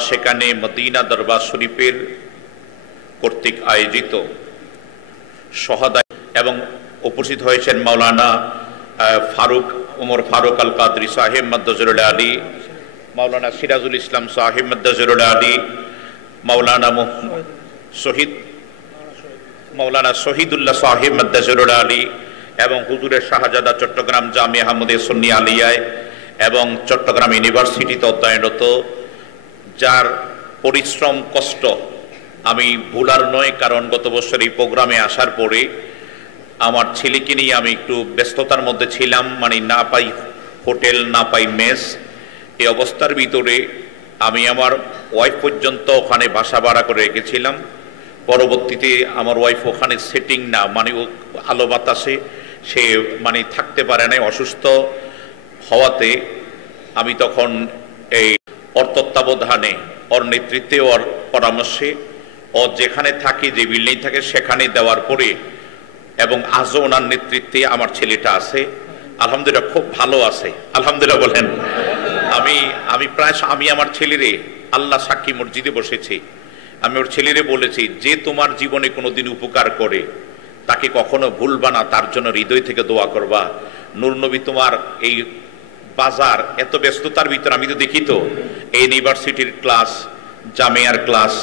আশেকানে Medina দরবার শরীফের কর্তৃক আয়োজিত সহদায় এবং উপস্থিত হয়েছেন মাওলানা ওমর ফারুক আল কাদরি সাহেব মাদ্দাজিরুল আলী, মাওলানা সিরাজুল ইসলাম সাহেব মাদ্দাজিরুল আলী, মাওলানা শহীদুল্লাহ সাহেব মাদ্দাজিরুল আলী এবং হুজুরের শাহজাদা চট্টগ্রাম জামিয়া আহমদিয়া সুন্নি আলিয়ায় এবং চট্টগ্রাম ইউনিভার্সিটিতে অধ্যয়নরত, যার পরিশ্রম কষ্ট আমি ভুলার নয়। কারণ গত বছর এই প্রোগ্রামে আসার পরে আমার ছেলেকে নিয়ে আমি একটু ব্যস্ততার মধ্যে ছিলাম, মানে না পাই হোটেল, না পাই মেস। এই অবস্থার ভিতরে আমি আমার ওয়াইফ পর্যন্ত ওখানে বাসা ভাড়া করে রেখেছিলাম। পরবর্তীতে আমার ওয়াইফ ওখানে সেটিং না, মানে আলো বাতাসে সে মানে থাকতে পারে নাই, অসুস্থ হওয়াতে আমি তখন এই ওর তত্ত্বাবধানে, ওর নেতৃত্বে, ওর পরামর্শে, ও যেখানে থাকে, যে বিল্ডিং থাকে সেখানে দেওয়ার পরে এবং আজও ওনার নেতৃত্বে আমার ছেলেটা আছে, আলহামদুলিল্লাহ খুব ভালো আছে। আলহামদুলিল্লাহ বলেন। আমি আমার ছেলেরে, আল্লাহ সাক্ষী, মসজিদে বসেছি, আমি ওর ছেলেরে বলেছি যে তোমার জীবনে কোনোদিন উপকার করে তাকে কখনো ভুলবা না, তার জন্য হৃদয় থেকে দোয়া করবা। নূর নবী তোমার এই বাজার এত ব্যস্ততার ভিতরে, আমি তো দেখি তো এই ইউনিভার্সিটির ক্লাস, জামিয়ার ক্লাস,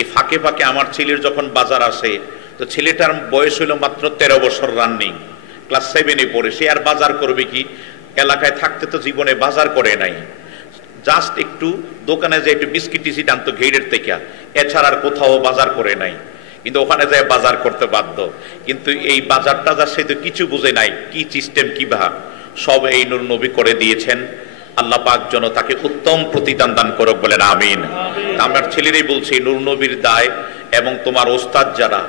এই ফাঁকে ফাঁকে আমার ছেলের যখন বাজার আসে, তো ছেলেটার বয়স হলো মাত্র 13 বছর, রানিং ক্লাস 7-এ পড়ে, সে আর বাজার করবে কি? এলাকায় থাকতে তো জীবনে বাজার করে নাই, জাস্ট একটু দোকানে যে একটু বিস্কিট টিস্কিট আনতো ঘেরের থেকে, এছাড়া আর কোথাও বাজার করে নাই। কিন্তু ওখানে যায় বাজার করতে বাধ্য। কিন্তু এই বাজার টাজার সে তো কিছু বুঝে নাই, কি সিস্টেম, কি ভাব, সব এই নূর নবী করে দিয়েছেন। আল্লাহ পাক যেন তাকে উত্তম প্রতিদান দান করুক, বলেন আমিন। আমার ছেলেরাই বলছে, নূর নবীর দায় এবং তোমার ওস্তাদ যারা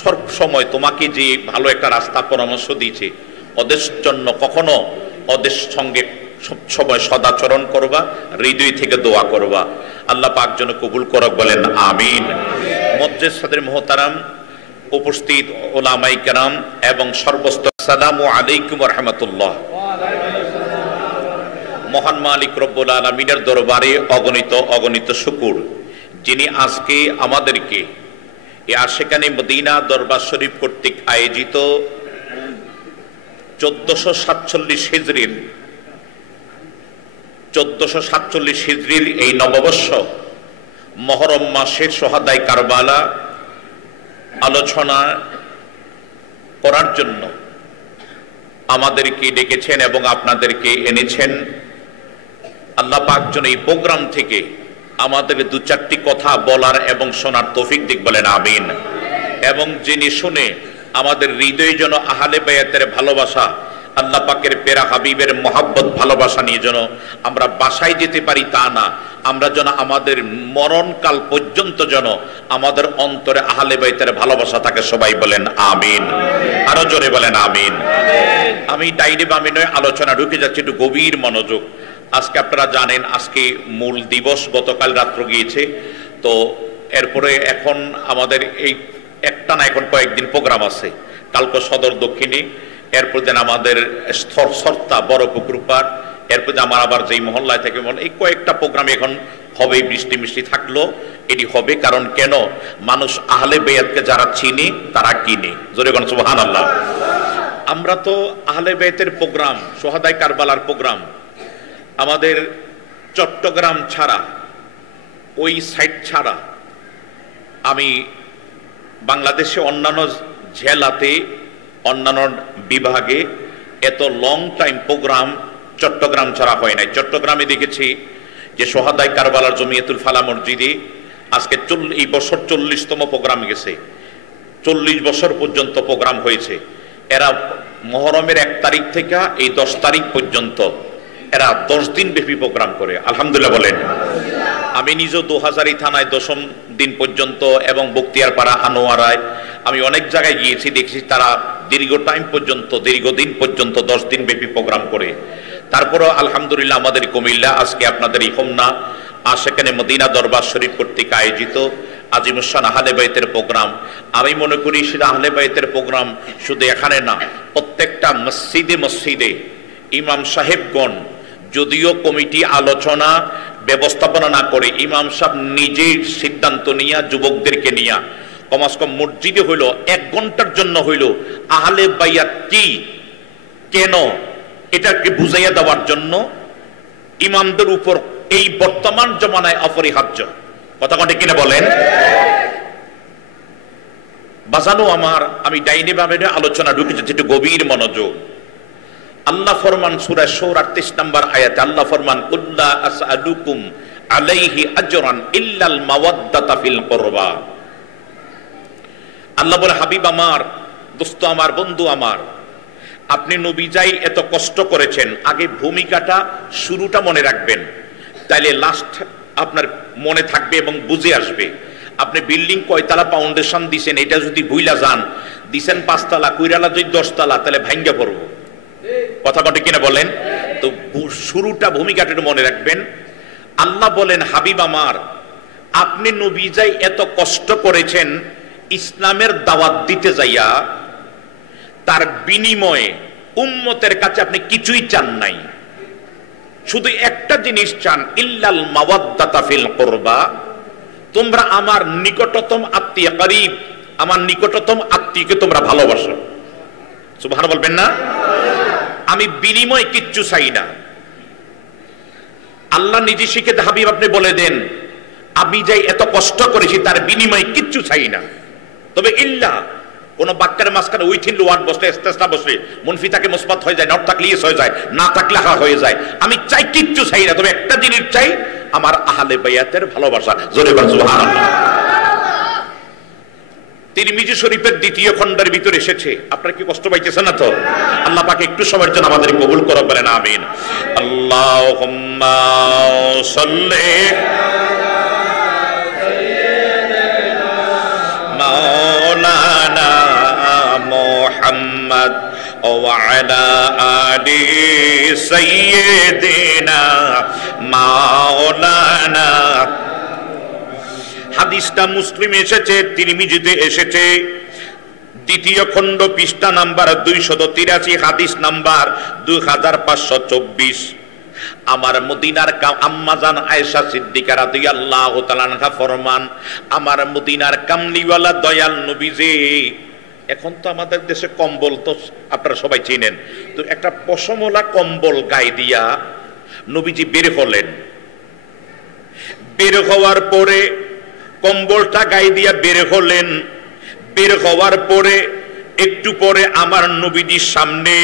সব সময় তোমাকে যে ভালো একটা রাস্তা পরামর্শ দিয়েছে, ওদের জন্য কখনো ওদের সঙ্গে সবসময় সদাচরণ করবা, হৃদয় থেকে দোয়া করবা। আল্লাহ পাক যেন কবুল করুক, বলেন আমিন। মজলিস সাদরে মুহতারাম, উপস্থিত ওলামায়ে কেরাম এবং সর্বস্তর, আসসালামু আলাইকুম ওয়া রাহমাতুল্লাহ। মহান মালিক রব্বুল আলামিনের দরবারে অগণিত শুকর, যিনি আজকে আমাদেরকে এই আশেকানে মদিনা দরবার শরীফ কর্তৃক আয়োজিত 1447 হিজরির এই নববর্ষ মহরম মাসের সোহাদাই কারবালা আলোচনা করার জন্য আমাদেরকে ডেকেছেন এবং আপনাদেরকে এনেছেন। আল্লাহ পাক যেন এই প্রোগ্রাম থেকে আমাদের 2-4টি কথা বলার এবং শোনার তৌফিক দিক, বলেন আমিন। এবং যিনি শুনে আমাদের হৃদয়ে যেন আহলে বায়াতের ভালোবাসা, আল্লাহ পাকের পেরা হাবিবের মহাব্বত, ভালোবাসা নিয়ে যেন আমরা বাসায় যেতে পারি, তা না, আমরা যেন আমাদের মরণকাল পর্যন্ত যেন আমাদের অন্তরে আহলে বায়াতের ভালোবাসা থাকে। সবাই বলেন আমিন, আরো জোরে বলেন আমিন। আমি ডাইরে বামে নয়, আলোচনা ঢুকে যাচ্ছে, একটু গভীর মনোযোগ। আজকে আপনারা জানেন আজকে মূল দিবস, গতকাল রাত্র গিয়েছে, তো এরপরে এখন আমাদের এই একটা না, এখন কয়েকদিন প্রোগ্রাম আছে, কালকে সদর দক্ষিণে, এরপর যেন আমাদের সর্তা বড় পুকুর পাড়, এরপর আমার আবার যেই মহল্লায় থেকে এই কয়েকটা প্রোগ্রাম এখন হবে। বৃষ্টি মিষ্টি থাকলো এটি হবে, কারণ কেন, মানুষ আহলে বেয়াতকে যারা চিনে তারা কিনে, জোরে কোন সুবহানাল্লাহ। আমরা তো আহলে বেয়াতের প্রোগ্রাম, সোহাদাই কারবালার প্রোগ্রাম আমাদের চট্টগ্রাম ছাড়া, ওই সাইড ছাড়া, আমি বাংলাদেশে অন্যান্য জেলাতে, অন্যান্য বিভাগে এত লং টাইম প্রোগ্রাম চট্টগ্রাম ছাড়া হয় নাই। চট্টগ্রামে দেখেছি যে সোহাদাই কারবালার জমিয়তুল ফালাহ মসজিদে আজকে এই বছর 40তম প্রোগ্রাম গেছে, 40 বছর পর্যন্ত প্রোগ্রাম হয়েছে। এরা মুহররমের 1 তারিখ থেকে এই 10 তারিখ পর্যন্ত এরা 10 দিন ব্যাপী প্রোগ্রাম করে, আলহামদুলিল্লাহ বলেন। আমি নিজেও 2000 থানায় 10ম দিন পর্যন্ত এবং বক্তিয়ারপাড়া, আনোয়ারায়, আমি অনেক জায়গায় গিয়েছি, দেখছি তারা দীর্ঘদিন পর্যন্ত 10 দিন ব্যাপী প্রোগ্রাম করে। তারপরেও আলহামদুলিল্লাহ আমাদের কুমিল্লা আজকে আপনাদের এই হোমনা আশেকানে মদিনা দরবার শরীফ কর্তৃক আয়োজিত আজিমুশান আহলে বাইতের প্রোগ্রাম, আমি মনে করি সেটা আহলে বাইতের প্রোগ্রাম শুধু এখানে না, প্রত্যেকটা মসজিদে মসজিদে ইমাম সাহেবগণ, যদিও কমিটি আলোচনা ব্যবস্থাপনা না করে ইমাম সাহেব নিজের সিদ্ধান্ত নিয়া যুবকদেরকে নিয়া কমাস কম মসজিদে হইল 1 ঘন্টার জন্য হইল আহলে বাইয়াত কি কেন এটাকে বুঝাইয়া দেওয়ার জন্য ইমামদের উপর এই বর্তমান জমানায় অপরিহার্য। কথা কণ্ঠে কিনা বলেন? বাজানো আমার, আমি ডাইনে বামে আলোচনা ঢুকে যাচ্ছি, একটু গভীর মনোযোগ। আল্লাহ ফরমান সূরা শুরা 38 নম্বর আয়াতে আল্লাহ ফরমান কুল্লা আসআলুকুম আলাইহি আজরান ইল্লাল মাওয়াদ্দাতা ফিল কুরবা। আল্লাহ বলে, হাবিব আমার, দোস্ত আমার, বন্ধু আমার, আপনি নবী যাই এত কষ্ট করেছেন, আগে ভূমিকাটা শুরুটা মনে রাখবেন, তাইলে লাস্ট আপনার মনে থাকবে এবং বুঝে আসবে। আপনি বিল্ডিং কয়তলা ফাউন্ডেশন দিছেন এটা যদি ভুইলা যান, দিছেন 5 তলা, কইরালা যদি 10 তলা, তাহলে ভাঙ্গা পড়বো। কথা কটে কিনা বলেন? তো শুরুটা ভূমিকাটা মনে রাখবেন। আল্লাহ বলেন, হাবিব আমার, আপনি নবী যাই এত কষ্ট করেছেন ইসলামের দাওয়াত দিতে যাইয়া, তার বিনিময়ে উম্মতের কাছে আপনি কিছুই চান নাই, শুধু একটা জিনিস চান, ইল্লাল মাওয়াদ্দাতা ফিল কুরবা। তোমরা আমার নিকটতম আত্মীয়, করিব, আমার নিকটতম আত্মীয়কে তোমরা ভালোবাসো। সুবহানাল্লাহ বলবেন না? আমি বিনিময় কিচ্ছু চাই না। আল্লাহ নিজে শিখে হাবিব আপনি বলে দেন, আমি যাই এত কষ্ট করেছি তার বিনিময় কিচ্ছু চাই না। তবে ইল্লা কোন বাক্যের মাঝখানে উইথিন ওয়ার্ড বসলে, ইস্তেসনা বসলে, মুনফি থাকে মুসবাত হয়ে যায়, নট থাকলে ইয়েস হয়ে যায়, না থাকলে হা হয়ে যায়। আমি চাই কিচ্ছু চাই না, তবে একটা জিনিস চাই, আমার আহলে বাইয়াতের ভালোবাসা। জোরে বলেন সুবহানাল্লাহ। তিরমিজি শরীফের 2য় খণ্ডের ভিতরে এসেছে। আপনারা কি কষ্ট পাইতেছেন না তো? আল্লাহ পাক একটু সময়ের জন্য আমাদের কবুল করো, বলেন আমিন। আল্লাহুম্মা সাল্লি মাওলানা মুহাম্মদ ওয়া আলা আলি সাইয়্যিদিনা মাওলানা। হাদিসটা মুসলিমে এসেছে, তিরমিজিতে এসেছে, 2য় খণ্ড পৃষ্ঠা নাম্বার 283, হাদিস নাম্বার 2524। আমার মদিনার আম্মাজান আয়েশা সিদ্দিকা রাদিয়াল্লাহু তাআলা আনহা ফরমান, আমার মদিনার কামলিওয়ালা দয়াল নবী যে, এখন তো আমাদের দেশে কম্বল তো আপনারা সবাই চিনেন, তো একটা পশমওয়ালা কম্বল গায়ে দিয়া নবীজি বের হলেন। বের হওয়ার পরে কম্বলটা গায়ে দিয়া বের হলেন। বের হওয়ার পরে একটু পরে আমার নবীজির সামনে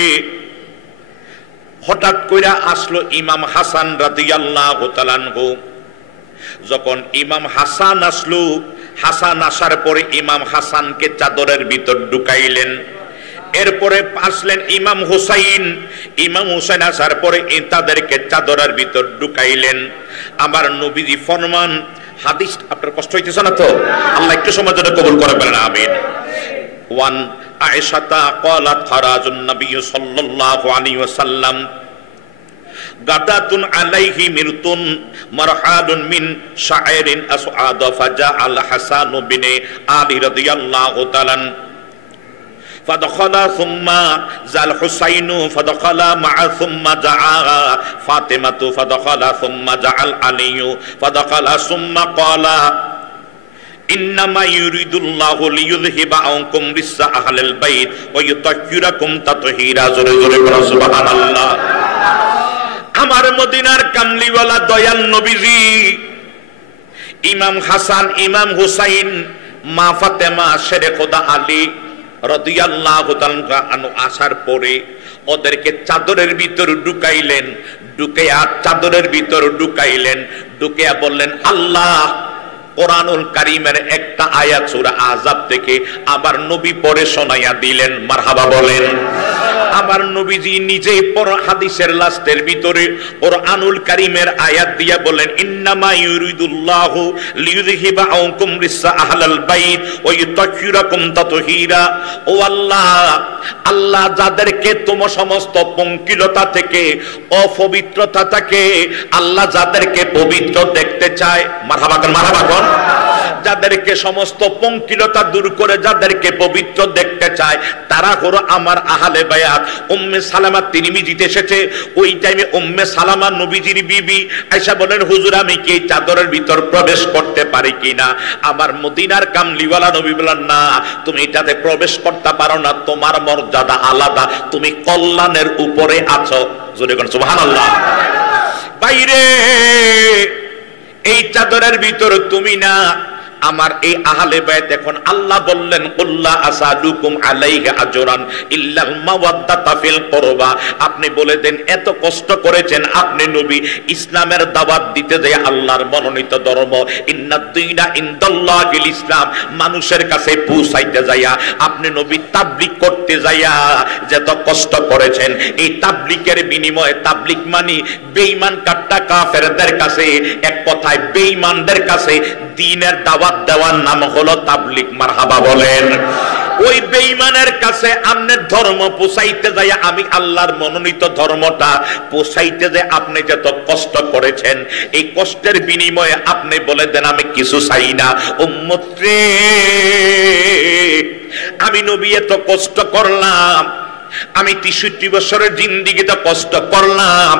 হঠাৎ কইরা আসলো ইমাম হাসান রাদিয়াল্লাহু তাআলা আনহু। যখন ইমাম হাসান আসলো, হাসান আসার পরে ইমাম হাসানকে চাদরের ভিতর ঢুকাইলেন। এরপরে আসলেন ইমাম হুসাইন। ইমাম হুসাইন আসার পরে তাদেরকে চাদরের ভিতর ঢুকাইলেন। আমার নবীজি ফরমান, হাদিস আপনার কষ্ট হইতেছে না তো? আল্লাহ একটু সময় জন্য কবুল করে, বলেন আমিন। ওয়ান আয়েশাতা ক্বালাত খারাজুন নবী সাল্লাল্লাহু আলাইহি ওয়াসাল্লাম গাদাতুন আলাইহি মিরতুন মারহাদুন মিন শাইরিন আসআদ ফাজা আল হাসান বিন আলী রাদিয়াল্লাহু তাআলা فدخل ثم ذا الحسين فدخل معه ثم جاء فاطمة فدخل ثم جاء العلي فدخل ثم قال إنما يريد الله ليذهب عنكم رجس أهل البيت ويطهركم تطهيرا। জোরে জোরে বলো সুবহানাল্লাহ। আমার মদিনার কামলিওয়ালা দয়াল নবীজি, ইমাম হাসান, ইমাম হুসাইন, মা ফাতেমা, শেরে খোদা আলী রাদিয়াল্লাহু তাআলা আনহু আসার পরে ওদেরকে চাদরের ভিতর ঢুকাইলেন। ঢুকাইয়া চাদরের ভিতর ঢুকাইলেন, ঢুকাইয়া বললেন, আল্লাহ কোরআনুল কারীমের একটা আয়াত সূরা আহজাব থেকে আবার নবী পড়ে শোনাইয়া দিলেন। মারহাবা বলেন। আমার নবীজি নিজেই পড়া হাদিসের লাস্টের ভিতরে কোরআনুল কারীমের আয়াত দিয়া বলেন, ইন্নামা ইউরিদুল্লাহু লিইউযহিবা আনকুম রিসা আহলাল বাইত ওয়া ইউতাহহিরাকুম তাতহীরা। ও আল্লাহ, আল্লাহ যাদেরকে তোমার সমস্ত পঙ্কিলতা থেকে, অপবিত্রতা থেকে আল্লাহ যাদেরকে পবিত্র দেখতে চায়, মারহাবা কোন, মারহাবা কোন, যাদেরকে সমস্ত পঙ্কিলতা দূর করে যাদেরকে পবিত্র দেখতে চায় তারা হলো আমার আহলে বায়াত। উম্মে সালামা তিরমিজিতে এসেছে, ওই টাইমে উম্মে সালামা নবীজির বিবি আয়েশা বলেন, হুজুর আমি কি এই চাদরের ভিতর প্রবেশ করতে পারি কিনা? আমার মদিনার কামলিওয়ালা নবী বলেন, না তুমি এটাতে প্রবেশ করতে পারো না, তোমার মর্যাদা আলাদা, তুমি কল্যাণের উপরে আছো। জোরে বলেন সুবহানাল্লাহ। বাইরে এই চাদরের ভিতর তুমি না, আমার এই আহলে বাইত। এখন আল্লাহ বললেন, কুল্লা আসালুকুম আলাইহি আজরান ইল্লাল মাওয়াদ্দাতা ফিল কুরবা। আপনি বলে দেন এত কষ্ট করেছেন আপনি নবী ইসলামের দাওয়াত দিতে যায়, আল্লাহর মনোনীত ধর্ম ইন্নাদ দীনা ইনদাল্লাহিল ইসলাম, মানুষের কাছে পৌঁছাইতে যাইয়া আপনি নবী তাবলীগ করতে যাইয়া যত কষ্ট করেছেন, এই তাবলীগের বিনিময়ে, তাবলীগ মানে বেঈমান কাট্টা কাফেরদের কাছে, এক কথায় বেঈমানদের কাছে দ্বীনের দাওয়াত দেওয়ার নাম হলো তাবলীগ। মারহাবা বলেন। ওই বেঈমানের কাছে আপনার ধর্ম পৌঁছাইতে যায়, আমি আল্লাহর মনোনীত ধর্মটা পৌঁছাইতে যায় আপনি যত কষ্ট করেছেন, এই কষ্টের বিনিময়ে আপনি বলে দেন আমি কিছু চাই না। উম্মত রে, আমি নবী এত কষ্ট করলাম, আমি 63 বছরের জিন্দেগিতে কষ্ট করলাম,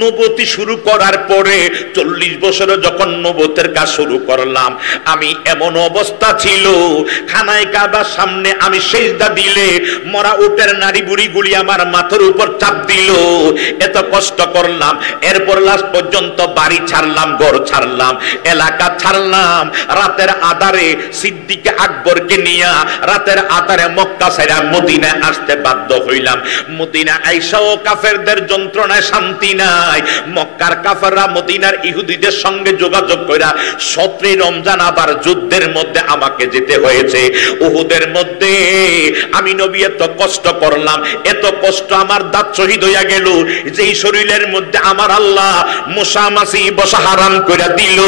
নবুয়তি শুরু করার পরে 40 বছরে যখন নবুয়তের কাজ শুরু করলাম, আমি এমন অবস্থা ছিল খানায় কাবার সামনে আমি সিজদা দিলে মরা উটের নারী বুড়ি গুলি আমার মাথার উপর চাপ দিল, এত কষ্ট করলাম। এরপর লাস্ট পর্যন্ত বাড়ি ছাড়লাম, ঘর ছাড়লাম, এলাকা ছাড়লাম, রাতের আধারে সিদ্দিক আকবরকে নিয়ে রাতের আধারে মক্কা ছেড়ে মদিনায় আসতে বাধ্য হইলাম। মদিনা আইসাও কাফেরদের যন্ত্রণায় শান্তি নাই, মক্কার কাফেররা মদিনার ইহুদিদের সঙ্গে যোগাযোগ কইরা 17 রমজান আবার যুদ্ধের মধ্যে আমাকে যেতে হয়েছে। উহুদের মধ্যে আমি নবী এত কষ্ট করলাম, এত কষ্ট আমার দাঁত শহীদ হইয়া গেল, যেই শরীরের মধ্যে আমার আল্লাহ মশা মাছি বসা হারাম কইরা দিল,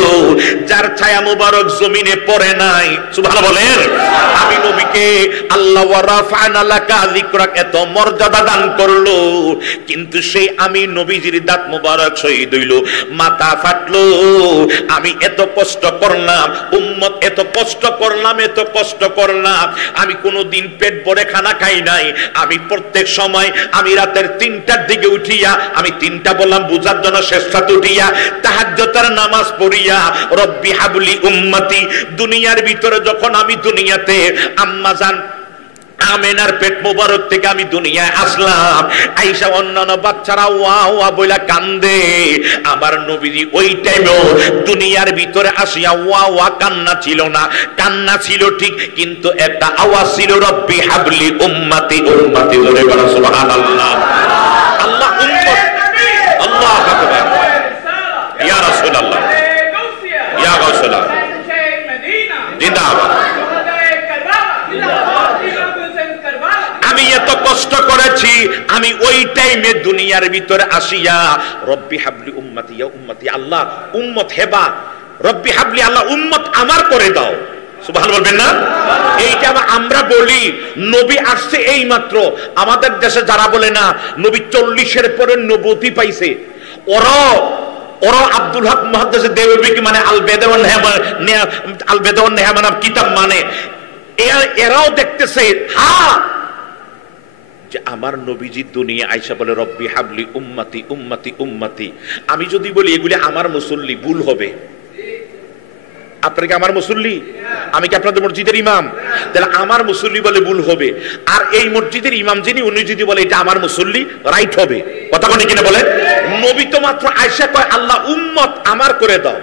যার ছায়া মুবারক জমিনে পড়ে নাই। সুবহানাল্লাহ বলেন। আমি নবীকে আল্লাহ ওয়া রাফা'না লাকা যিকরাক এত মর্যাদা দান করলো, কিন্তু সেই আমি নবীজির দাঁত মুবারক শহীদ হইল, মাথা ফাটলো। আমি এত কষ্ট করলাম উম্মত, এত কষ্ট করলাম, এত কষ্ট করলাম, আমি কোনোদিন পেট ভরে খানা খাই নাই। আমি প্রত্যেক সময় আমি রাতের 3টার দিকে উঠিয়া, আমি 3টা বললাম বুঝার জন্য, শেষরাতে উঠিয়া তাহাজ্জুদের নামাজ পড়িয়া রব্বি হাবলি উম্মতি, দুনিয়ার ভিতরে যখন আমি দুনিয়াতে আম্মা জান আমেনার পেট মোবারক থেকে আমি দুনিয়ায় আসলাম, আয়েশা অন্যান্য বাচ্চারা ওয়া ওয়া বইলা কান্দে, আমার নবীজি ওই টাইমেও দুনিয়ার ভিতরে আসিয়া ওয়া ওয়া কান্না ছিল না, কান্না ছিল ঠিক, কিন্তু একটা আওয়াজ ছিল রব্বি হাবলি উম্মতি উম্মতি। জোরে বলো সুবহানাল্লাহ। আল্লাহ উম্মত, আল্লাহু আকবার, ইয়া রাসূলুল্লাহ, ইয়া রাসূলুল্লাহ, জিন্দাবাদ। আমি এত কষ্ট করেছি, আমি ওই টাইমে দুনিয়ার ভিতরে আসিয়া রব্বি হাবলি উম্মতি ইয়া উম্মতি, আল্লাহ উম্মত হেবা, রব্বি হাবলি, আল্লাহ উম্মত আমার করে দাও। সুবহানাল্লাহ বলবেন না? এইটা আমরা বলি, নবী আসছে এই মাত্র। আমাদের দেশে যারা বলে না নবী 40-এর পরে নবুয়তি পাইছে, ওরা আব্দুল হক মুহাদ্দিস দেওবন্দি কি মানে আল বেদাওয়ান নেহমান কিতাব মানে, এরাও দেখতেছে হ্যাঁ যে আমার নবীজি দুনিয়া আয়েশা বলে রব্বি হাবলি উম্মতি উম্মতি উম্মতি। আমি যদি বলি এগুলি আমার মুসল্লি, ভুল হবে। আপনারা কি আমার মুসল্লি? আমি কি আপনাদের মসজিদের ইমাম? তাহলে আমার মুসল্লি বলে ভুল হবে, আর এই মসজিদের ইমাম যিনি উনি যদি বলে এটা আমার মুসল্লি, রাইট হবে। কথা বলে কিনা বলে? নবী তো মাত্র আয়েশা কয় আল্লাহ উম্মত আমার করে দাও।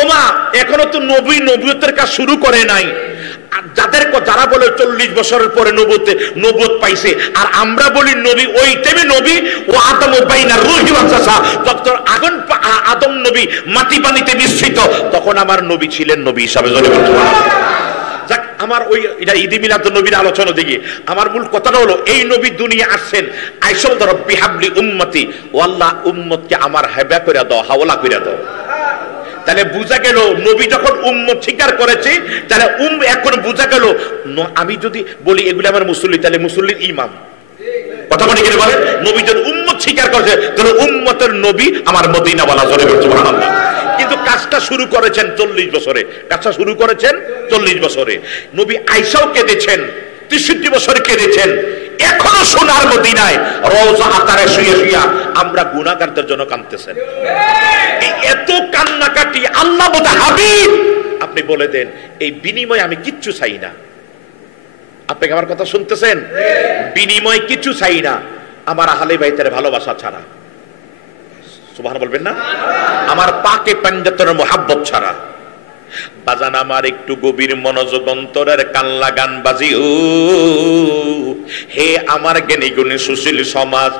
ওমা এখনো তো নবী নবুয়তের কাজ শুরু করে নাই। যারা বলে 40 বছরের পরে নবুয়ত পাইছে, আর আমরা বলি নবী ওই টাইমে নবী ও আদম বাইনা রূহি ওয়া জাসা, যখন আদম নবী মাটি পানিতে মিশ্রিত, তখন আমার নবী ছিলেন নবী হিসাবে। যাক, আমার ওই এটা ঈদ মিলাদুন নবীর আলোচনা দিকে আমার মূল কথাটা হলো, এই নবী দুনিয়া আসছেন, আয়েশা বলতে রব্বি হাবলি উম্মতি, ও আল্লাহ উম্মতকে আমার হেবা করে দাও, হাওলা করে দাও। তাহলে বুঝা গেল নবী যখন উম্মত স্বীকার করেছে, তাহলে এখন বুঝা গেল আমি যদি বলি এগুলি আমার মুসল্লি, তাহলে মুসল্লির ইমাম। কথা বলে গেলে বলে নবী যদি উম্মত স্বীকার করেছে, তাহলে উম্মতের নবী আমার মদিনা ওয়ালা। জোরে বলতে সুবহানাল্লাহ। কিন্তু কাজটা শুরু করেছেন 40 বছরে, কাঁচা শুরু করেছেন 40 বছরে, নবী আয়েশাও কেঁদেছেন 63 বছর কেঁদেছেন। এখনো সোনার মদিনায় রওজা আতারে শুয়ে শুয়ে আমরা গুনাহগারদের জন্য কাঁদতেছেন। এই এত কান্নাকাটি আল্লাহ বলে হাবিব আপনি বলে দেন এই বিনিময়ে আমি কিচ্ছু চাই না। আপনি আমার কথা শুনতেছেন? বিনিময় কিছু চাই না আমার আহলে বাইতের ভালোবাসা ছাড়া। সুবহানাল্লাহ বলবেন না? আমার পাকে পাঞ্জাতনের মুহাব্বত ছাড়া। বাজান আমার একটু গভীর মনোযোগ অন্তরের কান লাগান বাজি। ও হে আমার জ্ঞানী গুণী সুশীল সমাজ,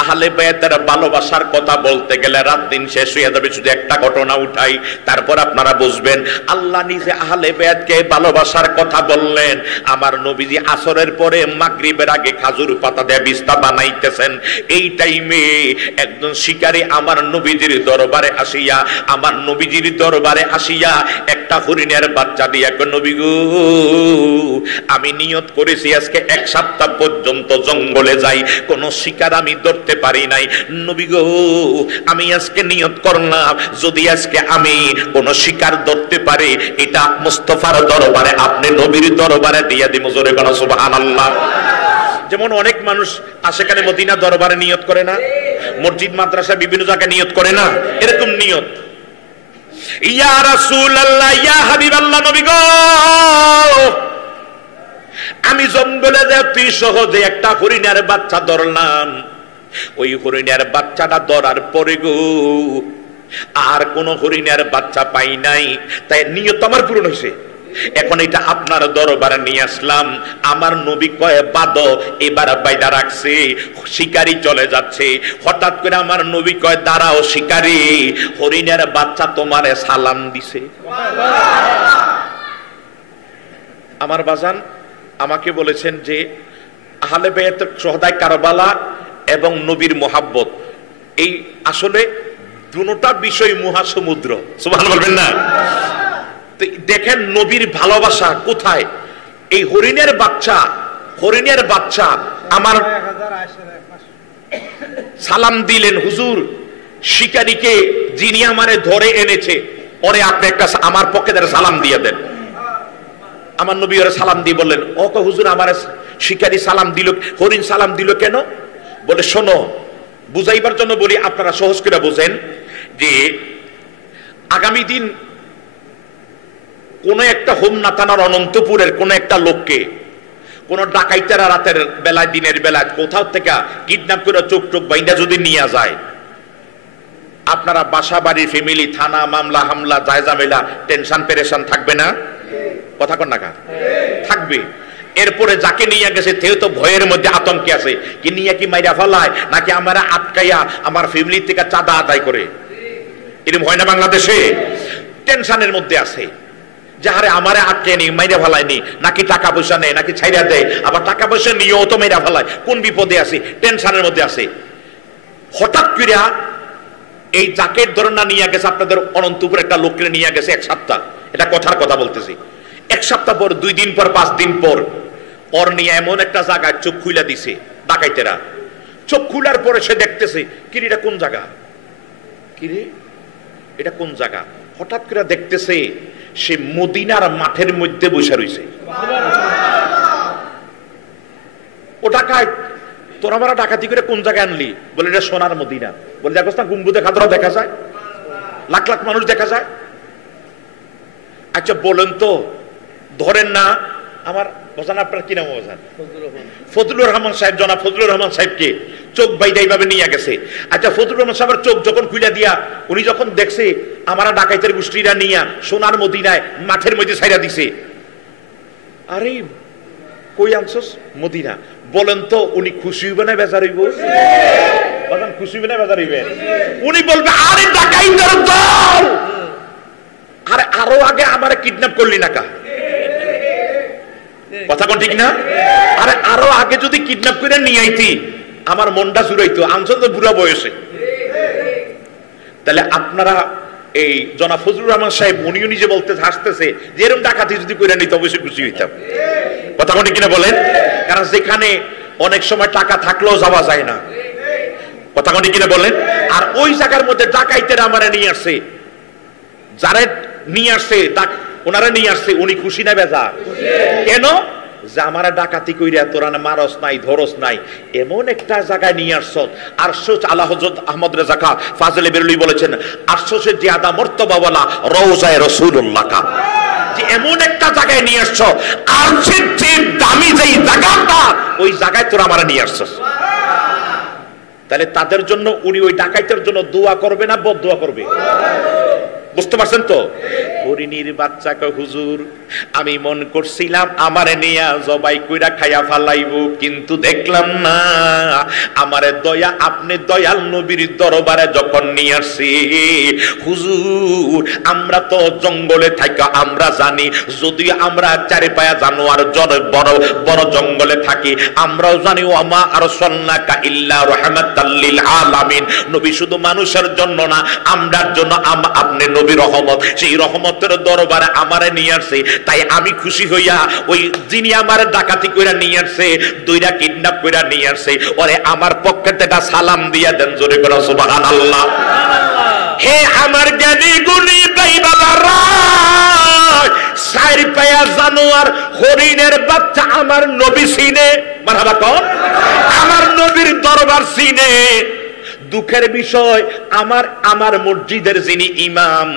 আহলে বায়াতের ভালোবাসার কথা বলতে গেলে রাত দিন শেষ হয়ে যাবে। শুধু একটা ঘটনা উঠাই, তারপর আপনারা বুঝবেন। আল্লাহ নিজে আহলে বায়াতকে ভালোবাসার কথা বললেন। আমার নবীজি আসরের পরে মাগরিবের আগে খাজুর পাতা দিয়ে বিস্তা বানাইতেছেন। এই টাইমে একজন শিকারী আমার নবীজির দরবারে আসিয়া একটা হরিণের বাচ্চা দিয়া কয়, নবী গো আমি নিয়ত করেছি আজকে 1 সপ্তাহ পর্যন্ত জঙ্গলে যাই, কোন শিকার আমি ধরতে পারি নাই। নবী গো আমি আজকে নিয়ত করলাম যদি আজকে আমি কোন শিকার ধরতে পারি এটা মুস্তাফার দরবারে আপনি নবীর দরবারে দিয়ে দিব। জোরে বলো সুবহানাল্লাহ। যেমন অনেক মানুষ আশেকানে মদিনা দরবারে নিয়ত করে না, মসজিদ মাদ্রাসা বিভিন্ন জায়গায় নিয়ত করে না, এরকম নিয়ত। ইয়া রাসূলুল্লাহ ইয়া হাবিবাল্লাহ, নবী গো আমি জঙ্গলে যেতে সহজে একটা হরিণের বাচ্চা ধরলাম। ওই হরিণের বাচ্চাটা ধরার পরে গো আর কোন হরিণের বাচ্চা পাই নাই, তাই নিয়ত আমার পূরণ হয়েছে। এখন এটা আপনার দরবারে নিয়ে আসলাম। আমার নবী কয় বাদ, এবার বাইদা রাখছে, শিকারী চলে যাচ্ছে। হঠাৎ করে আমার নবী কয় দাঁড়াও শিকারী, হরিণের বাচ্চা তোমারে সালাম দিছে। আমার বাজান আমাকে বলেছেন যে আহলে বায়াত শুহাদায়ে কারবালা এবং নবীর মুহাব্বত এই আসলে দুটোটা বিষয় মহাসমুদ্র। সুবহানাল্লাহ বলবেন না? দেখেন নবীর ভালোবাসা কোথায়। এই হরিণের বাচ্চা আমার সালাম দিলেন, হুজুর শিকারীকে যিনি আমারে ধরে এনেছে ওরে আপনি একটা আমার পক্ষে সালাম দিয়ে দেন। আমার নবী ওরে সালাম দিয়ে বললেন, ও হুজুর আমার শিকারী সালাম দিল, হরিণ সালাম দিল কেন? বলে শোনো, বুঝাইবার জন্য বলি, আপনারা সহজ করে বোঝেন যে আগামী দিন কোন একটা হোমনা থানার অনন্তপুরের কোন একটা লোককে কোন ডাকাইতেরা রাতের বেলায় দিনের বেলায় কোথাও থেকে কিডন্যাপ করে চোখ বাইন্দা যদি নিয়ে যায়, আপনারা বাসা বাড়ি ফ্যামিলি থানা মামলা হামলা জায়জামেলা টেনশন পেরেশান থাকবে না? কথা কন না থাকবে। এরপরে যাকে নিয়ে গেছে তেও তো ভয়ের মধ্যে আতঙ্কে আছে, কি নিয়ে কি মাইরা ফেলায় নাকি আমরা আটকাইয়া আমার ফ্যামিলি থেকে চাঁদা আদায় করে, এরকম হয় না বাংলাদেশে? টেনশনের মধ্যে আছে যে আরে আমারে আটকে নি মাইরা ফেলায়নি, নাকি টাকা পয়সা নেই, নাকি ছাইরা দেয়, আবার টাকা পয়সা নিয়েও তো মাইরা ফেলায়, কোন বিপদে আছে, টেনশনের মধ্যে আছে। হঠাৎ করে এই জাকের ধরনা নিয়ে গেছে আপনাদের অনন্তপুর একটা লোককে নিয়ে গেছে 1 সপ্তাহ, এটা কথার কথা বলতেছি। 1 সপ্তাহ পর 2 দিন পর 5 দিন পর ওর নিয়ে এমন একটা জায়গায় চোখ খুলে দিছে ডাকাইতেরা। চোখ খুলার পরে সে দেখতেছে কি এটা কোন জায়গা, কি রে এটা কোন জায়গা। হঠাৎ করে দেখতেছে সে মদিনার মাঠের মধ্যে বসে রয়েছে। ও ডাকাত, তোর আমরা ডাকাতি করে কোন জায়গায় আনলি? বলে এটা সোনার মদিনা। বলে দেখো না গুম্বুদে খাতরা দেখা যায়, লাখ লাখ মানুষ দেখা যায়। আচ্ছা বলেন তো, ধরেন না আমার বোঝান, আপনার কি নাম বোঝান? ফজলুর রহমান সাহেব, জনাব ফজলুর রহমান সাহেবকে চোখ বাইদা এইভাবে নিয়ে গেছে। আচ্ছা ফজলুর রহমান সাহেবের চোখ যখন খুলে দিয়া উনি যখন দেখছে আমার ডাকাইতের গোষ্ঠীরা নিয়ে সোনার মদিনায় মাঠের মধ্যে ছাইরা দিছে, আরে কই আনছস? মদিনা। বলেন তো উনি খুশি হইবে না বেজার হইব? বাজান খুশি হইবে না বেজার হইবে? উনি বলবে আরে ডাকাইতের দল, আরে আরো আগে আমারে কিডন্যাপ করলি না কা? কথা কোন ঠিক না? আরে আরো আগে যদি কিডন্যাপ করে নিয়ে আইতি আমার মনটা জুড়াইতো, আনছেন তো বুড়া বয়সে। তাহলে আপনারা এই জনাব ফজলুর রহমান সাহেব উনিও নিজে বলতে হাসতেছে যে এরকম ডাকাতি যদি করে নিত অবশ্যই খুশি হইতাম। কথা কোন কিনা বলেন? কারণ যেখানে অনেক সময় টাকা থাকলেও যাওয়া যায় না। কথা কোন কিনা বলেন? আর ওই জায়গার মধ্যে ডাকাইতেরা আমারে নিয়ে আসছে, যারা নিয়ে আসছে ওনারা নিয়ে আসছে, উনি খুশি না বেজার? কেন? যে আমার ডাকাতি কইরা তোরা মারস নাই, ধরস নাই, এমন একটা জায়গায় নিয়ে আসছ। আরশোস আলা হযরত আহমদ রেজা খাঁ ফাজলে বেরলুই বলেছেন, আরশোসে জিয়াদা মর্তবাওয়ালা রওজায়ে রাসূলুল্লাহ কা, যে এমন একটা জায়গায় নিয়ে আসছ, আরশের চেয়ে দামি যেই জায়গাটা, ওই জায়গায় তোরা আমারে নিয়ে আসছস। তাহলে তাদের জন্য উনি ওই ডাকাইতের জন্য দোয়া করবে না বদদোয়া করবে? বুঝতে পারছেন তো? হরিণীর বাচ্চাকে হুজুর আমি মন করছিলাম আমারে নিয়া জবাই কইরা খাইয়া ফালাইব, কিন্তু দেখলাম না। আমারে দয়া আপনি দয়াল নবীর দরবারে যখন নিয়ে আসছি হুজুর, আমরা তো জঙ্গলে থাকি, আমরা জানি যদি আমরা চারি পায়া জানোয়ার বড় বড় জঙ্গলে থাকি, আমরাও জানি ওয়ামা আরসালনাকা ইল্লা রাহমাতাল লিল আলামিন, নবী শুধু মানুষের জন্য না, আমরার জন্য আপনি নবী রহমত। সেই রহমতের দরবারে আমারে নিয়ে আসছে, তাই আমি খুশি হইয়া ওই যিনি আমার ডাকাতি কইরা নিয়ে আসছে, দুইটা কিডন্যাপ কইরা নিয়ে আসছে, ওরে আমার পক্ষে থেকে সালাম দিয়া দেন, জোরে করে সুবহানাল্লাহ। হে আমার জ্ঞানী গুণী বাইবালারা, চার পায়া জানোয়ার হরিণের বাচ্চা আমার নবী চিনে, মারহাবা কোন? আমার নবীর দরবার চিনে। দুঃখের বিষয় আমার মসজিদের যিনি ইমাম,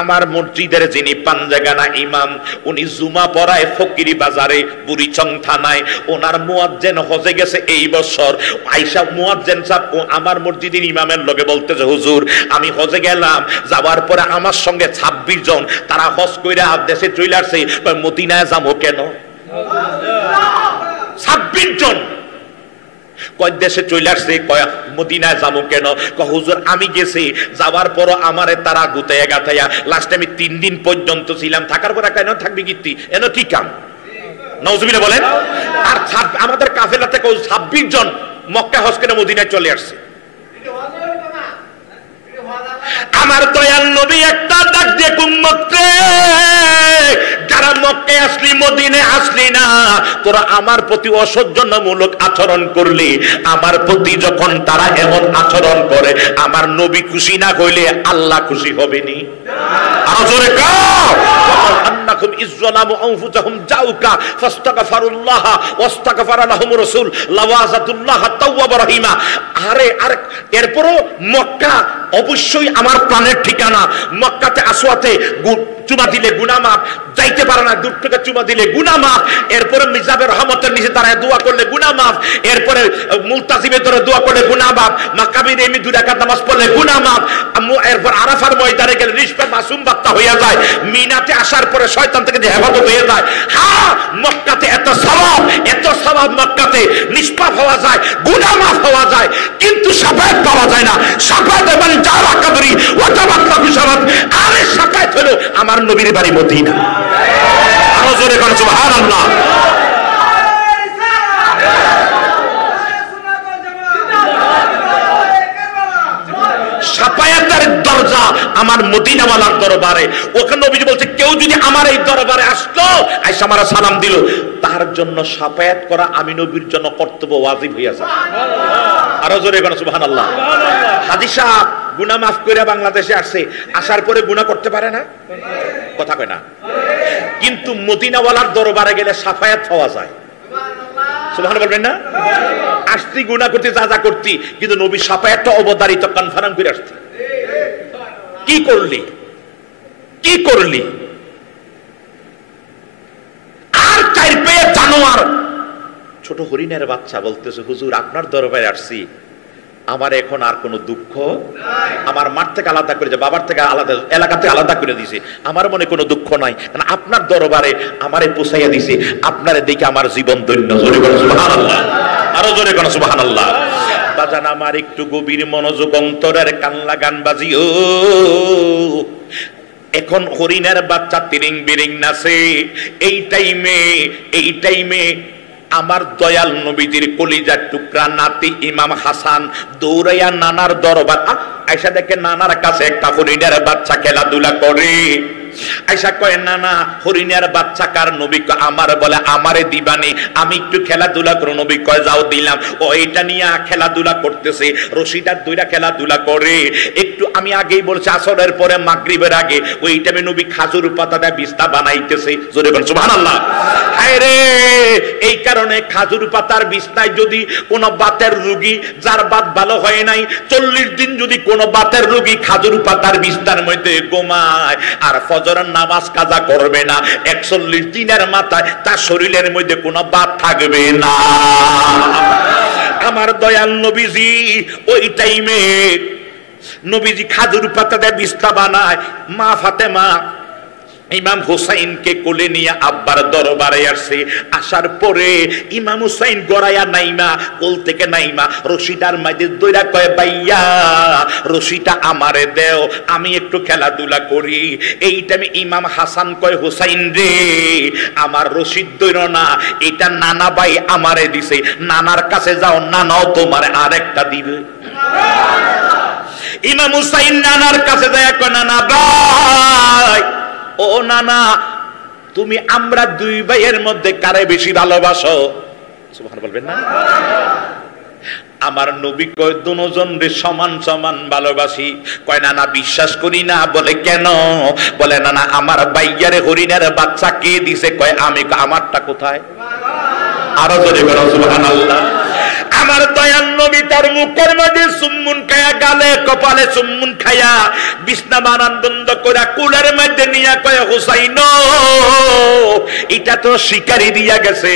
আমার মসজিদের যিনি পাঞ্জাগানা ইমাম, উনি জুমা পড়ায় ফকিরি বাজারে বুড়িচং থানায়। ওনার মুয়াজ্জিন হজে গেছে এই বছর। আয়েশা মুয়াজ্জিন সাহেব আমার মসজিদের ইমামের লগে বলতেছে, হুজুর আমি হজে গেলাম, যাওয়ার পরে আমার সঙ্গে 26 জন তারা হজ কইরা দেশে চলে আসছে, মদিনায় যাবো কেন? 26 জন কয় দেশে চলে আসছে, কয় মদিনায় যাবো কেন? হুজুর আমি গেছি, যাওয়ার পরও আমারে তারা গুতাইয়া গাথাইয়া লাস্টে আমি 3 দিন পর্যন্ত ছিলাম, থাকার পরে কেন থাকবি গিত্তি, এন কি কাম? নাউজুবিল্লাহ বলেন। আর আমাদের কাফেলা থেকে 26 জন মক্কা হজ করে মদিনায় চলে আসছে। আমার দয়াল নবী একটা ডাক দিয়ে উম্মতকে, যারা মক্কায় আসলি মদিনায় আসলি না, তোরা আমার প্রতি অসহ্যমূলক আচরণ করলি, আমার প্রতি যখন তারা এমন আচরণ করে, আমার নবী খুশি না হইলে আল্লাহ খুশি হবেনি? আরো জোরে কাও। আন্নাকুম ইজ্জালামু আনফুসাহুম জাউকা ফাস্তাগফিরুল্লাহ ওয়াস্তাগফারা লাহুম রাসূল লাওয়াজাতুল্লাহ তাওয়াবুর রহিমা। আরে এরপরও মক্কা অবশ্যই আমার প্রাণের ঠিকানা। মক্কাতে আসওয়াতে চুমা দিলে গুনাহ মাফ, যাইতে পারে না দূর থেকে চুমা দিলে গুনাহ মাফ। এরপরে মিজাবের রহমতের নিচে দাঁড়ায় দোয়া করলে গুনাহ মাফ। এরপরে মুলতাজিমের ধরে দোয়া করলে গুনাহ মাফ। মাকাবির এমি 2 রাকাত নামাজ পড়লে গুনাহ মাফ। এরপর আরাফার ময়দানে গেলে নিষ্পাপ মাসুম বাচ্চা হইয়া যায়। মিনাতে আসার পরে শয়তান থেকে হেফাজত হয়ে যায়। হ্যাঁ, মক্কাতে এত সওয়াব মক্কাতে নিষ্পাপ হওয়া যায়, গুনাহ মাফ হওয়া যায়, কিন্তু শাফায়াত পাওয়া যায় না। শাফায়াত মানে যারা কবরি ওয়াতাবাক্কা বিশারাত, আরে শাফায়াত হলো আমার নবীর বাড়ি মদিনা। আরো জোরে কোন সুবহানাল্লাহ। শাফায়াতের দরজা আমার মদিনাওয়ালার দরবারে। ওখানে নবী বলছে, কেউ যদি আমার এই দরবারে আসতো, আয়েশা আমারে সালাম দিল, তার জন্য শাফায়াত করা আমি নবীর জন্য কর্তব্য, ওয়াজিব হইয়া যায়। আরো জোরে কোন সুবহানাল্লাহ। হাজী সাহেব গুনাহ মাফ করে বাংলাদেশে আসছে, আসার পরে গুনাহ করতে পারে না, কথা কয় না, কিন্তু মদিনাওয়ালার দরবারে গেলে শাফায়াত পাওয়া যায়। সুবহানাল্লাহ বলবেন না? আসতি গুনাহ করতে যা যা করতি, কিন্তু নবী শাফায়াতটা অবধারিত কনফার্ম করে আসছে। কি করলি? আর চার পেয়ে জানোয়ার ছোট হরিণের বাচ্চা বলতেছে, হুজুর আপনার দরবারে আসছি, আমার এখন আর কোনো দুঃখ, আমার মার থেকে আলাদা করে, বাবার থেকে আলাদা, এলাকা থেকে আলাদা করে দিছে, আমার মনে কোনো দুঃখ নাই, কারণ আপনার দরবারে আমারে পৌঁছাইয়া দিছে, আপনারে দেখে আমার জীবন ধন্য। জোরে বলো সুবহানাল্লাহ। আরো জোরে কোন সুবহানাল্লাহ। বাজান আমার একটু গভীর মনোযোগ, অন্তরের কান লাগান বাজিও। এখন হরিণের বাচ্চা তিরিং বিরিং নাচে। এই টাইমে আমার দয়াল নবীজির কলিজার টুকরা নাতি ইমাম হাসান দৌড়াইয়া নানার দরবার আয়সা দেখে নানার কাছে একটা হরিণের বাচ্চা খেলাধুলা করে। আয়েশা কয় না না হরিণের বাচ্চা কার? নবী কয় আমার। বলে আমারে দিবানি, আমি একটু খেলাধুলা করব। নবী কয় যাও দিলাম। ও এটা নিয়ে খেলাধুলা করতেছে, রশিদার দুইটা খেলাধুলা করে। একটু আমি আগেই বলছি আসরের পরে মাগরিবের আগে ওই টাইমে নবী খাজুর পাতা দিয়ে বিছনা বানাইতেছে। জোরে বলেন সুবহানাল্লাহ। হায় রে, এই কারণে খাজুর পাতার বিছনায় যদি কোন বাতের রোগী, যার বাত ভালো হয় নাই, 40 দিন যদি কোন বাতের রোগী খাজুর পাতার বিছনার মধ্যে ঘুমায় আর ফজরের নামাজ কাজা করবে না, 41 দিনের মাথায় তার শরীরের মধ্যে কোনো বাত থাকবে না। আমার দয়াল নবীজি ওই টাইমে নবীজি খাজুর পাতা দিয়ে বিছনা বানায়। মা ফাতেমা ইমাম হুসাইনকে কোলে নিয়ে আব্বার দরবারে আসছে। আসার পরে ইমাম হুসাইন গড়াইয়া নাইমা, কোল থেকে নাইমা রশিদার মাঝে দইরা কয় ভাইয়া রশিটা আমারে দেও, আমি একটু খেলাধুলা করি। এই টাইমে ইমাম হাসান কয় হুসাইন রে আমার রশিদ দইরো না, এটা নানা ভাই আমারে দিছে, নানার কাছে যাও, নানাও তোমার আরেকটা দিবে। ইমাম হুসাইন নানার কাছে যায় কয় নানা ভাই, ও নানা তুমি আমরা দুই ভাইয়ের মধ্যে কারে বেশি ভালোবাসো? সুবহানাল্লাহ বলবেন না? আমার নবী কয় দুজন রে সমান সমান ভালোবাসি। কয় না না বিশ্বাস করি না। বলে কেন? বলে না না আমার ভাইয়ারে হরিণের বাচ্চা কে দিছে? কয় আমি। আমারটা কোথায়? আরো জোরে বলো সুবহানাল্লাহ। আমার দয়াল নবী তার মুখের মধ্যে চুম্বন খায়া, গালে কপালে চুম্বন খায়া বিছনা বানান বন্ধ করে কুলের মধ্যে নিয়ে কয় হুসাইন এটা তো শিকারি দিয়া গেছে,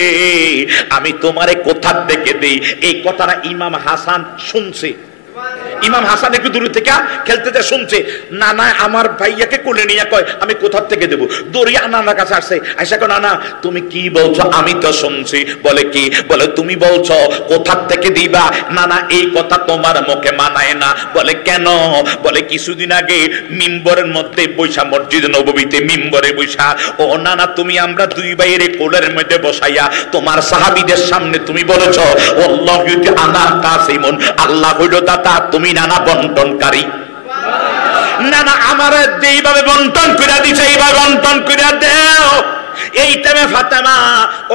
আমি তোমারে কোথার থেকে দেই। এই কথাটা ইমাম হাসান শুনছে। ইমাম হাসান একটু দূর থেকে খেলতে যা শুনছে, নানা আমার ভাইয়াকে কোলে নিয়ে কয় আমি কোথার থেকে দেবো। দৌড়িয়া নানার কাছে আসছে। আয়সা কয় নানা তুমি কি বলছো? আমি তো শুনছি। বলে কি? বলে তুমি বলছো কোথার থেকে দিবা। নানা এই কথা তোমার মুখে মানায় না। বলে কেন? বলে কিছুদিন আগে মিম্বরের মধ্যে বৈশা, মসজিদ নববীতে মিম্বরে বৈশা, ও নানা তুমি আমরা দুই ভাইয়ের কোলের মধ্যে বসাইয়া তোমার সাহাবীদের সামনে তুমি বলেছো আল্লাহু আনা কাসিমুন, আল্লাহ হইল দাতা, তুমি নানা বন্টনকারী। নানা আমার যেইভাবে বন্টন করে দিছে এইভাবে বন্টন করে দেও। এই টাইমে ফাতেমা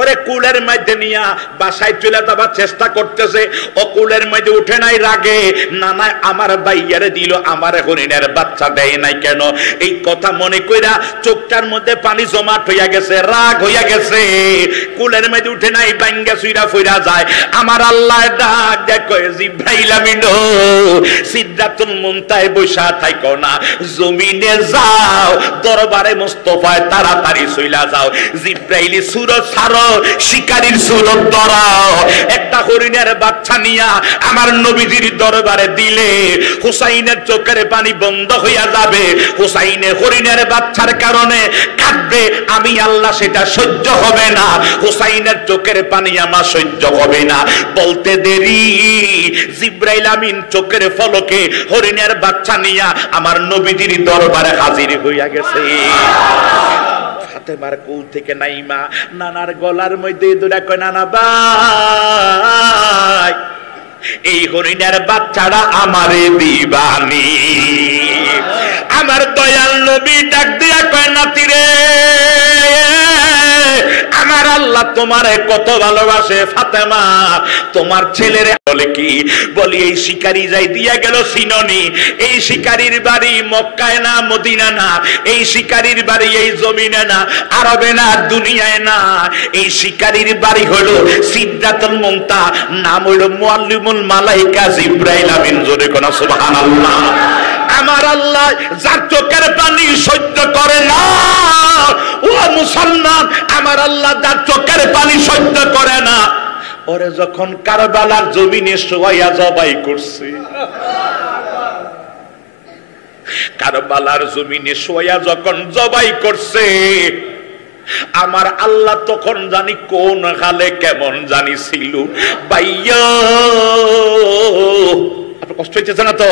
ওরে কুলের মধ্যে নিয়া বাসায় চলে যাবার চেষ্টা করতেছে। ও কুলের মধ্যে উঠে নাই রাগে, নানা আমার ভাইয়ারে দিল, আমার হরিণের বাচ্চা দেয় নাই কেন? এই কথা মনে কইরা চোখটার মধ্যে পানি জমাট হইয়া গেছে, রাগ হইয়া গেছে। কুলের মধ্যে উঠে নাই, বাঙ্গা সুইরা ফইরা যায়। আমার আল্লাহ ডাক দেয় কয় জিব্রাইল আমিনো সিদরাতুল মুনতায় বসা থাইকো না, জমিনে যাও, দরবারে মুস্তাফায় তাড়াতাড়ি চইলা যাও। জিব্রাইলি সূরত ছাড়ো, শিকারীর সূরত ধরাও। একটা হরিণের বাচ্চা নিয়া আমার নবীজির দরবারে দিলে হুসাইনের চোখের পানি বন্ধ হইয়া যাবে। হুসাইনে হরিণের বাচ্চার কারণে কাঁদবে, আমি আল্লাহ সেটা সহ্য হবে না। হুসাইনের চোখের পানি আমার সহ্য হবে না। বলতে দেরি, জিব্রাইল আমিন চোখের ফলকে হরিণের বাচ্চা নিয়া আমার নবীজির দরবারে হাজির হইয়া গেছে। ফাতেমার কোল থেকে নাইমা নানার গলার মধ্যে দুরা কয় নানা ভাই এই হরিণের বাচ্চাটা আমারে দিবানি। আমার দয়াল নবী ডাক দিয়া কয় নাতি রে আমার আল্লাহ তোমারে কত ভালোবাসে ফাতেমা, তোমার ছেলেরে। বলে কি? বলি এই শিকারী যাই দিয়া গেল সিননি, এই শিকারীর বাড়ি মক্কায় না মদিনা না, এই শিকারীর বাড়ি এই জমিনে না, আরবে না, দুনিয়ায় না। এই শিকারীর বাড়ি হলো সিদরাতুল মুনতাহা, নাম হলো মুআল্লিমুল মালায়েকা জিব্রাইল আমিন। জোরে কোন সুবহানাল্লাহ। আমার আল্লাহ যার চোখের পানি সহ্য করে না, ও মুসলমান, আমার আল্লাহ যার চোখের পানি সহ্য করে না, ওরে যখন কারবালার জমিনে শোয়াইয়া জবাই করছে, কারবালার জমিনে শোয়াইয়া যখন জবাই করছে, আমার আল্লাহ তখন জানি কোন হালে কেমন জানি ছিল। ভাইয়া আপনার কষ্ট হইতেছে না তো?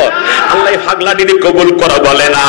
আল্লাহ পাগলানিরে কবুল করা বলে না।